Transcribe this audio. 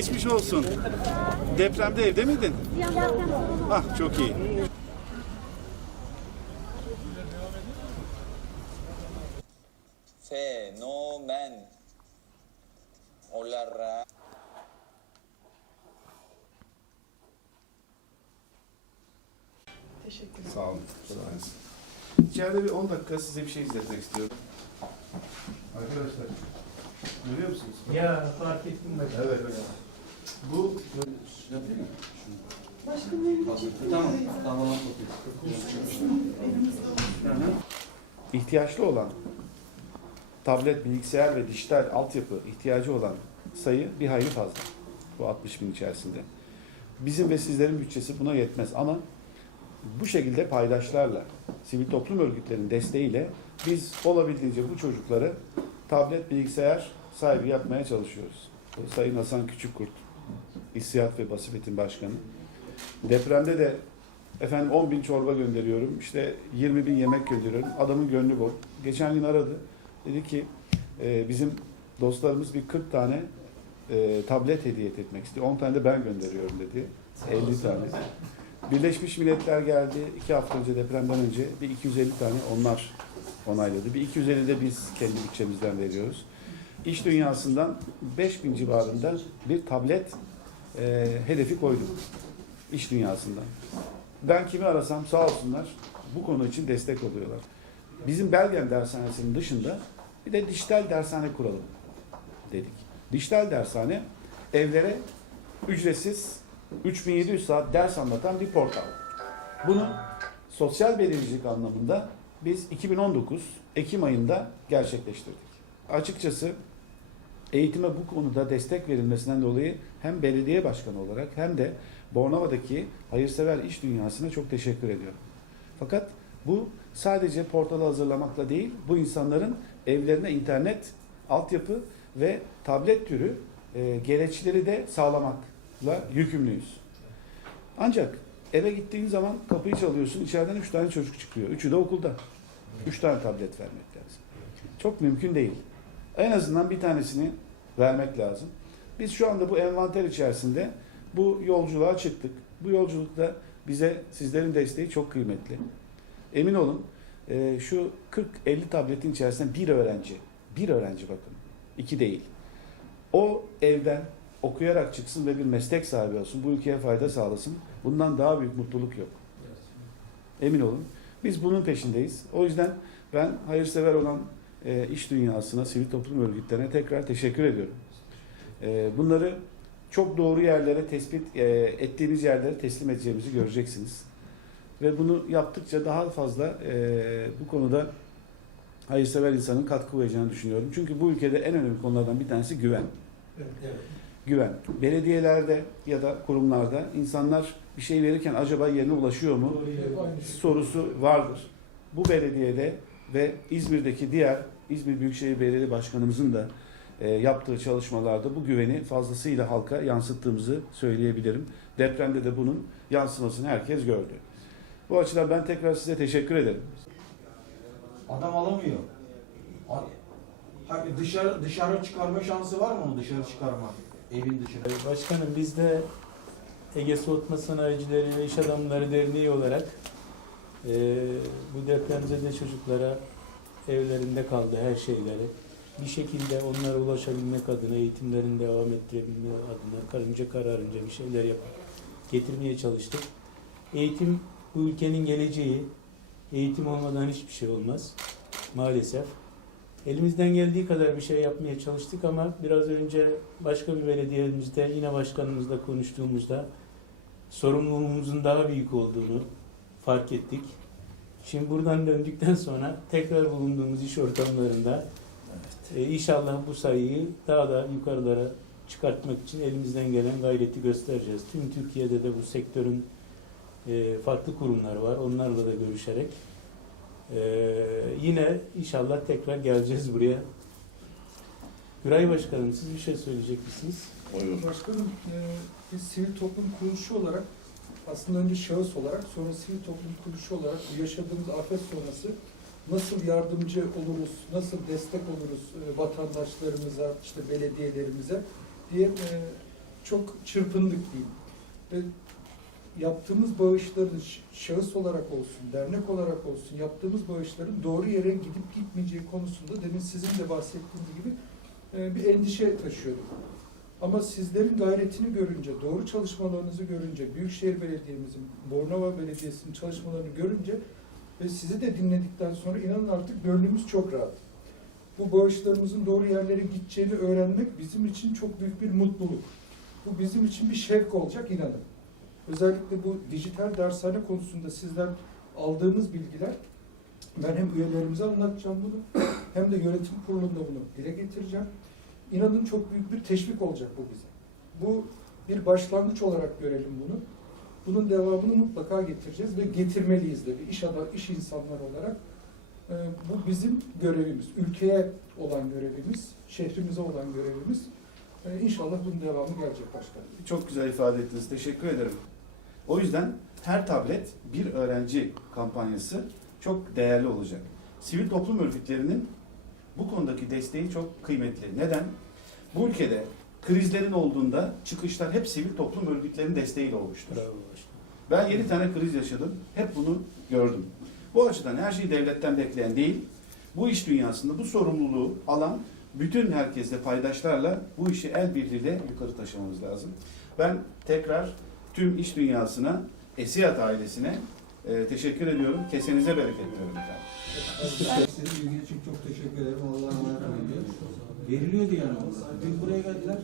Geçmiş olsun. Depremde evde miydin? Ah çok iyi. Fenomen. Hola, Ra. Sağ olun. İçeride bir 10 dakika size bir şey izletmek istiyorum. Arkadaşlar görüyor musunuz? Ya fark ettim bak. Evet. Bu ihtiyaçlı olan tablet, bilgisayar ve dijital altyapı ihtiyacı olan sayı bir hayli fazla. Bu 60 bin içerisinde. Bizim ve sizlerin bütçesi buna yetmez ama bu şekilde paydaşlarla, sivil toplum örgütlerinin desteğiyle biz olabildiğince bu çocukları tablet, bilgisayar sahibi yapmaya çalışıyoruz. Sayın Hasan Küçükkurt, İstihad ve Basifet'in başkanı. Depremde de efendim 10 bin çorba gönderiyorum, işte 20 bin yemek gönderiyorum. Adamın gönlü bu. Geçen gün aradı. Dedi ki e, bizim dostlarımız bir 40 tane e, tablet hediye etmek istiyor. 10 tane de ben gönderiyorum dedi. 50 tane. Birleşmiş Milletler geldi. iki hafta önce depremden önce bir 250 tane onlar onayladı. Bir 250 de biz kendi bütçemizden veriyoruz. İş dünyasından 5000 civarında bir tablet e, hedefi koyduk. İş dünyasından. Ben kimi arasam sağ olsunlar bu konu için destek oluyorlar. Bizim Belgen dershanesinin dışında bir de dijital dershane kuralım dedik. Dijital dershane evlere ücretsiz 3700 saat ders anlatan bir portal. Bunu sosyal belediyecilik anlamında biz 2019 Ekim ayında gerçekleştirdik. Açıkçası eğitime bu konuda destek verilmesinden dolayı hem belediye başkanı olarak hem de Bornova'daki hayırsever iş dünyasına çok teşekkür ediyorum. Fakat bu sadece portalı hazırlamakla değil, bu insanların evlerine internet, altyapı ve tablet türü e, gereçleri de sağlamakla yükümlüyüz. Ancak eve gittiğin zaman kapıyı çalıyorsun, içeriden üç tane çocuk çıkıyor. Üçü de okulda. Üç tane tablet vermek lazım. Çok mümkün değil. En azından bir tanesini vermek lazım. Biz şu anda bu envanter içerisinde bu yolculuğa çıktık. Bu yolculukta bize sizlerin desteği çok kıymetli. Emin olun e, şu 40-50 tabletin içerisinde bir öğrenci, bir öğrenci bakın, iki değil. O evden okuyarak çıksın ve bir meslek sahibi olsun, bu ülkeye fayda sağlasın. Bundan daha büyük mutluluk yok. Emin olun. Biz bunun peşindeyiz. O yüzden ben hayırsever olan e, iş dünyasına, sivil toplum örgütlerine tekrar teşekkür ediyorum. E, bunları çok doğru yerlere tespit e, ettiğimiz yerlere teslim edeceğimizi göreceksiniz. Ve bunu yaptıkça daha fazla e, bu konuda hayırsever insanın katkı koyacağını düşünüyorum. Çünkü bu ülkede en önemli konulardan bir tanesi güven. Güven. Belediyelerde ya da kurumlarda insanlar bir şey verirken acaba yerine ulaşıyor mu sorusu vardır. Bu belediyede ve İzmir'deki diğer İzmir Büyükşehir Belediye Başkanımızın da e, yaptığı çalışmalarda bu güveni fazlasıyla halka yansıttığımızı söyleyebilirim. Depremde de bunun yansımasını herkes gördü. Bu açıdan ben tekrar size teşekkür ederim. Adam alamıyor. Dışarı dışarı çıkarma şansı var mı onu dışarı çıkarma? Evin dışarı. Başkanım biz de Ege Soğutma Sanayicileri ve İş Adamları Derneği olarak e, bu depremzede çocuklara evlerinde kaldı her şeyleri. Bir şekilde onlara ulaşabilmek adına, eğitimlerini devam ettirebilmek adına karınca kararınca bir şeyler yapıp getirmeye çalıştık. Eğitim bu ülkenin geleceği. Eğitim olmadan hiçbir şey olmaz maalesef. Elimizden geldiği kadar bir şey yapmaya çalıştık ama biraz önce başka bir belediyemizde yine başkanımızla konuştuğumuzda sorumluluğumuzun daha büyük olduğunu fark ettik. Şimdi buradan döndükten sonra tekrar bulunduğumuz iş ortamlarında e, inşallah bu sayıyı daha da yukarılara çıkartmak için elimizden gelen gayreti göstereceğiz. Tüm Türkiye'de de bu sektörün e, farklı kurumları var. Onlarla da görüşerek ee, yine inşallah tekrar geleceğiz buraya. Güray Başkanım siz bir şey söyleyecek misiniz? Başkanım, e, biz sivil toplum kuruluşu olarak aslında önce şahıs olarak sonra sivil toplum kuruluşu olarak yaşadığımız afet sonrası nasıl yardımcı oluruz, nasıl destek oluruz e, vatandaşlarımıza, işte belediyelerimize diye e, çok çırpındık diyeyim. Ve yaptığımız bağışların şahıs olarak olsun, dernek olarak olsun yaptığımız bağışların doğru yere gidip gitmeyeceği konusunda demin sizin de bahsettiğiniz gibi e, bir endişe taşıyorduk. Ama sizlerin gayretini görünce, doğru çalışmalarınızı görünce, Büyükşehir Belediye'mizin, Bornova Belediyesi'nin çalışmalarını görünce ve sizi de dinledikten sonra inanın artık gönlümüz çok rahat. Bu bağışlarımızın doğru yerlere gideceğini öğrenmek bizim için çok büyük bir mutluluk. Bu bizim için bir şevk olacak inanın. Özellikle bu dijital dershane konusunda sizden aldığımız bilgiler ben hem üyelerimize anlatacağım bunu hem de yönetim kurulunda bunu dile getireceğim. İnanın çok büyük bir teşvik olacak bu bize. Bu bir başlangıç olarak görelim bunu. Bunun devamını mutlaka getireceğiz ve getirmeliyiz de bir iş adam, iş insanları olarak. Ee, bu bizim görevimiz, ülkeye olan görevimiz, şehrimize olan görevimiz. Ee, inşallah bunun devamı gelecek başkanım. Çok güzel ifade ettiniz. Teşekkür ederim. O yüzden her tablet bir öğrenci kampanyası çok değerli olacak. Sivil toplum örgütlerinin bu konudaki desteği çok kıymetli. Neden? Bu ülkede krizlerin olduğunda çıkışlar hep sivil toplum örgütlerinin desteğiyle olmuştur. Bravo. Ben 7 tane kriz yaşadım. Hep bunu gördüm. Bu açıdan her şeyi devletten bekleyen değil, bu iş dünyasında bu sorumluluğu alan bütün herkesle paydaşlarla bu işi el birliğiyle yukarı taşımamız lazım. Ben tekrar tüm iş dünyasına, Esiyat ailesine e, teşekkür ediyorum. Kesenize bereket diliyorum efendim. İçin çok teşekkür ederim. Allah'a emanet olun. Veriliyordu yani. Dün buraya geldiler.